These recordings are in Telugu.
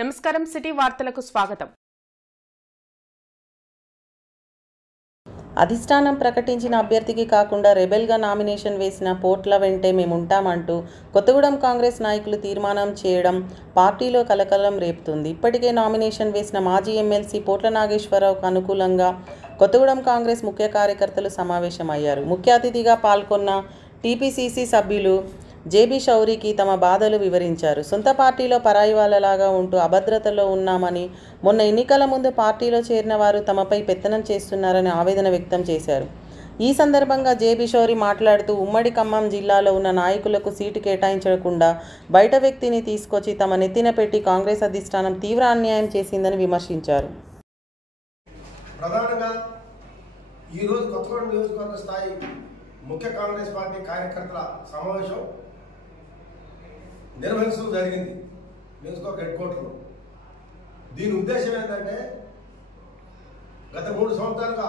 నమస్కారం సిటీ వార్తలకు స్వాగతం. అధిష్టానం ప్రకటించిన అభ్యర్థికి కాకుండా రెబెల్గా నామినేషన్ వేసిన పోట్ల వెంటే మేముంటామంటూ కొత్తగూడెం కాంగ్రెస్ నాయకులు తీర్మానం చేయడం పార్టీలో కలకలం రేపుతుంది. ఇప్పటికే నామినేషన్ వేసిన మాజీ ఎమ్మెల్సీ పోట్ల నాగేశ్వరరావుకు అనుకూలంగా కొత్తగూడెం కాంగ్రెస్ ముఖ్య కార్యకర్తలు సమావేశమయ్యారు. ముఖ్య అతిథిగా పాల్గొన్న టీపీసీసీ సభ్యులు జేబీ శౌరికి తమ బాధలు వివరించారు. సొంత పార్టీలో పరాయి వాళ్ళలాగా ఉంటూ అభద్రతలో ఉన్నామని, మొన్న ఎన్నికల ముందు పార్టీలో చేరిన వారు తమపై పెత్తనం చేస్తున్నారని ఆవేదన వ్యక్తం చేశారు. ఈ సందర్భంగా జేబీ శౌరి మాట్లాడుతూ ఉమ్మడి ఖమ్మం జిల్లాలో ఉన్న నాయకులకు సీటు కేటాయించకుండా బయట వ్యక్తిని తీసుకొచ్చి తమ నెత్తిన పెట్టి కాంగ్రెస్ అధిష్టానం తీవ్ర అన్యాయం చేసిందని విమర్శించారు. ప్రధానంగా ఈరోజు కొత్తగూడెం నియోజకవర్గ స్థాయి ముఖ్య కాంగ్రెస్ పార్టీ కార్యకర్తల సమావేశం నిర్వహించడం జరిగింది నియోజకవర్గ హెడ్ క్వార్టర్లో. దీని ఉద్దేశం ఏంటంటే, గత 3 సంవత్సరాలుగా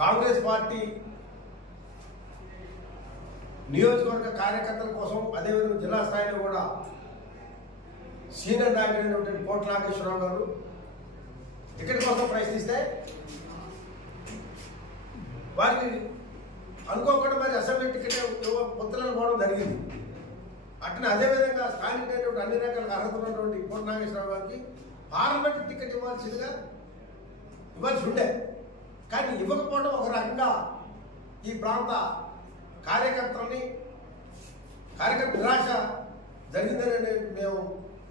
కాంగ్రెస్ పార్టీ నియోజకవర్గ కార్యకర్తల కోసం, అదేవిధంగా జిల్లా స్థాయిలో కూడా సీనియర్ నాయకుడైనటువంటి పోట్ల నాగేశ్వరరావు గారు టికెట్ కోసం ప్రయత్నిస్తే వారికి అనుకోకుండా మరి అసెంబ్లీ టికెట్ పొత్తులను పోవడం జరిగింది. అట్లనే అదేవిధంగా స్థానికమైనటువంటి అన్ని రకాల అర్హత ఉన్నటువంటి పోట్ల నాగేశ్వరరావు గారికి పార్లమెంట్ టికెట్ ఇవ్వాల్సి ఉండే, కానీ ఇవ్వకపోవడం ఒక రకంగా ఈ ప్రాంత కార్యకర్త నిరాశ జరిగిందని మేము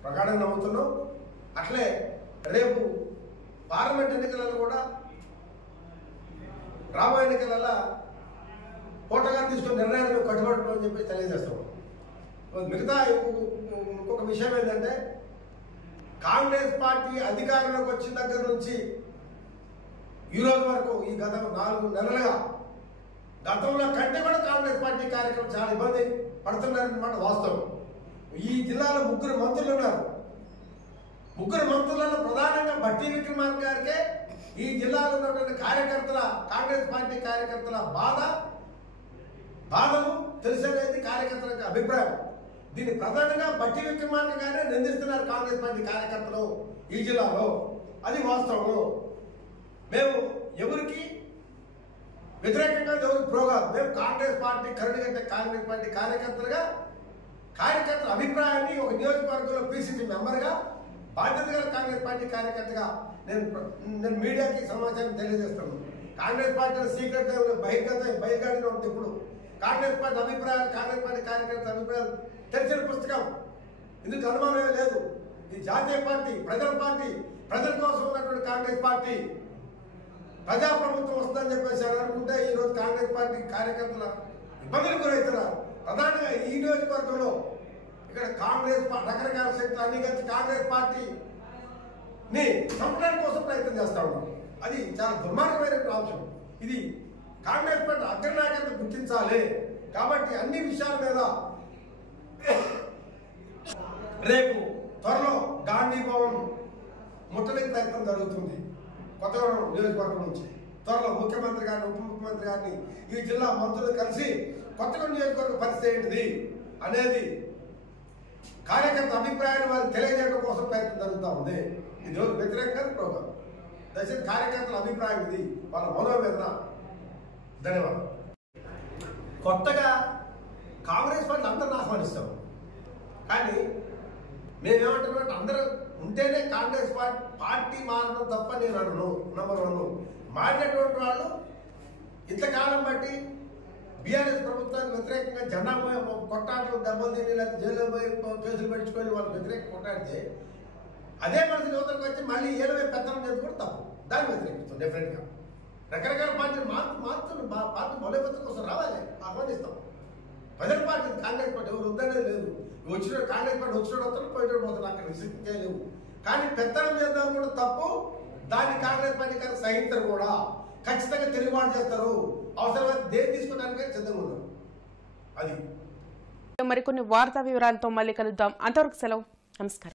ప్రగాఢంగా నమ్ముతున్నాం. అట్లే రేపు పార్లమెంట్ ఎన్నికలలో కూడా రాబోయే ఎన్నికలలో పోట్ల గారు తీసుకున్న నిర్ణయాన్ని మేము కట్టుబడుతున్నామని చెప్పి తెలియజేస్తాం. మిగతా ఇంకొక విషయం ఏంటంటే, కాంగ్రెస్ పార్టీ అధికారంలోకి వచ్చిన దగ్గర నుంచి ఈ రోజు వరకు ఈ గత 4 నెలలుగా గతంలో కంటే కూడా కాంగ్రెస్ పార్టీ కార్యక్రమం చాలా ఇబ్బంది పడుతున్నారన్నమాట వాస్తవం. ఈ జిల్లాలో 3 మంత్రులు ఉన్నారు. 3 మంత్రులలో ప్రధానంగా బట్టి విక్రమార్క గారికే ఈ జిల్లాలో ఉన్నటువంటి కాంగ్రెస్ పార్టీ కార్యకర్తల బాధలు తెలిసేది కార్యకర్తల అభిప్రాయం. దీన్ని ప్రధానంగా బట్టి విక్రమార్క గారే నిందిస్తున్నారు కాంగ్రెస్ పార్టీ కార్యకర్తలు ఈ జిల్లాలో. అది వాస్తవం. మేము ఎవరికి వ్యతిరేకంగా ఎవరికి ప్రోగాలు, మేము కాంగ్రెస్ పార్టీ కరుడుగట్టే కాంగ్రెస్ పార్టీ కార్యకర్తల అభిప్రాయాన్ని ఒక నియోజకవర్గంలో పీసీసీ మెంబర్గా, బాధ్యత గల కాంగ్రెస్ పార్టీ కార్యకర్తగా నేను మీడియాకి సమాచారం తెలియజేస్తాను. కాంగ్రెస్ పార్టీ సీక్రెట్ బహిర్గతంగా ఉంది. ఇప్పుడు కాంగ్రెస్ పార్టీ అభిప్రాయాలు, కాంగ్రెస్ పార్టీ కార్యకర్తల అభిప్రాయాలు తెలిసిన పుస్తకం, ఇందుకు అనుమానమే లేదు. ఇది జాతీయ పార్టీ, ప్రజల పార్టీ, ప్రజల కోసం ఉన్నటువంటి కాంగ్రెస్ పార్టీ. ప్రజాప్రభుత్వం వస్తుందని చెప్పేసి అనుకుంటే ఈరోజు కాంగ్రెస్ పార్టీ కార్యకర్తల ఇబ్బందులు గురవుతున్నారు. ప్రధానంగా ఈ నియోజకవర్గంలో ఇక్కడ కాంగ్రెస్ రకరకాల శక్తులు అన్ని కలిసి కాంగ్రెస్ పార్టీని చంపడానికి కోసం ప్రయత్నం చేస్తా ఉన్నాం. అది చాలా దుర్మార్గమైన అంశం. ఇది కాంగ్రెస్ పార్టీ అగ్రనాయకత్వం గుర్తించాలి. కాబట్టి అన్ని విషయాల మీద రేపు త్వరలో గాంధీ భవన్ ముట్టడికి ప్రయత్నం జరుగుతుంది. కొత్తగూడెం నియోజకవర్గం నుంచి త్వరలో ముఖ్యమంత్రి గారిని, ఉప ముఖ్యమంత్రి గారిని, ఈ జిల్లా మంత్రులు కలిసి కొత్తగూడెం నియోజకవర్గ పరిస్థితి ఏంటిది అనేది కార్యకర్త అభిప్రాయాన్ని వారికి తెలియజేయడం కోసం ప్రయత్నం జరుగుతూ ఉంది. ఇది వ్యతిరేకంగా ప్రోగ్రాం. దయచేసి కార్యకర్తల అభిప్రాయం ఇది, వాళ్ళ మనోవేదన. ధన్యవాదాలు. కొత్తగా కాంగ్రెస్ పార్టీ అందరిని ఆహ్వానిస్తాం, కానీ మేమేమంటున్నామంటే అందరూ ఉంటేనే కాంగ్రెస్ పార్టీ మారడం తప్ప నేను అనను. నంబర్ 1, మారినటువంటి వాళ్ళు ఇంతకాలం బట్టి బీఆర్ఎస్ ప్రభుత్వానికి వ్యతిరేకంగా జెండా కొట్టాట్లు, దెబ్బలు తిని, లేకపోతే జైల్లో పోయి కేసులు పెట్టుకొని వాళ్ళు వ్యతిరేకంగా కొట్టాడితే అదే మనసు యువతకు వచ్చి మళ్ళీ 70 పెత్తనం చేసి కూడా తప్పు. దాన్ని వ్యతిరేకిస్తాం. డెఫినెట్గా రకరకాల పార్టీలు మారుతున్న పార్టీ బలోపేతం కోసం రావాలి, ఆహ్వానిస్తాం. ప్రజల పార్టీ కాంగ్రెస్ పార్టీ ఎవరు వద్దనేది లేదు. వచ్చిన కాంగ్రెస్ పార్టీ వచ్చిన వస్తారు, పోయేటప్పుడు పోతారు, అక్కడ విసిరికే లేవు. కానీ పెత్తనం చేద్దాం కూడా తప్పు. దాన్ని కాంగ్రెస్ పార్టీ కానీ సహించరు కూడా. ఖచ్చితంగా తిరుగుబాటు చేస్తారు. అవసరమైతే దేని తీసుకోవడానికి సిద్ధంగా ఉన్నారు. అది మరికొన్ని వార్తా వివరాలతో మళ్ళీ కలుద్దాం. అంతవరకు సెలవు. నమస్కారం.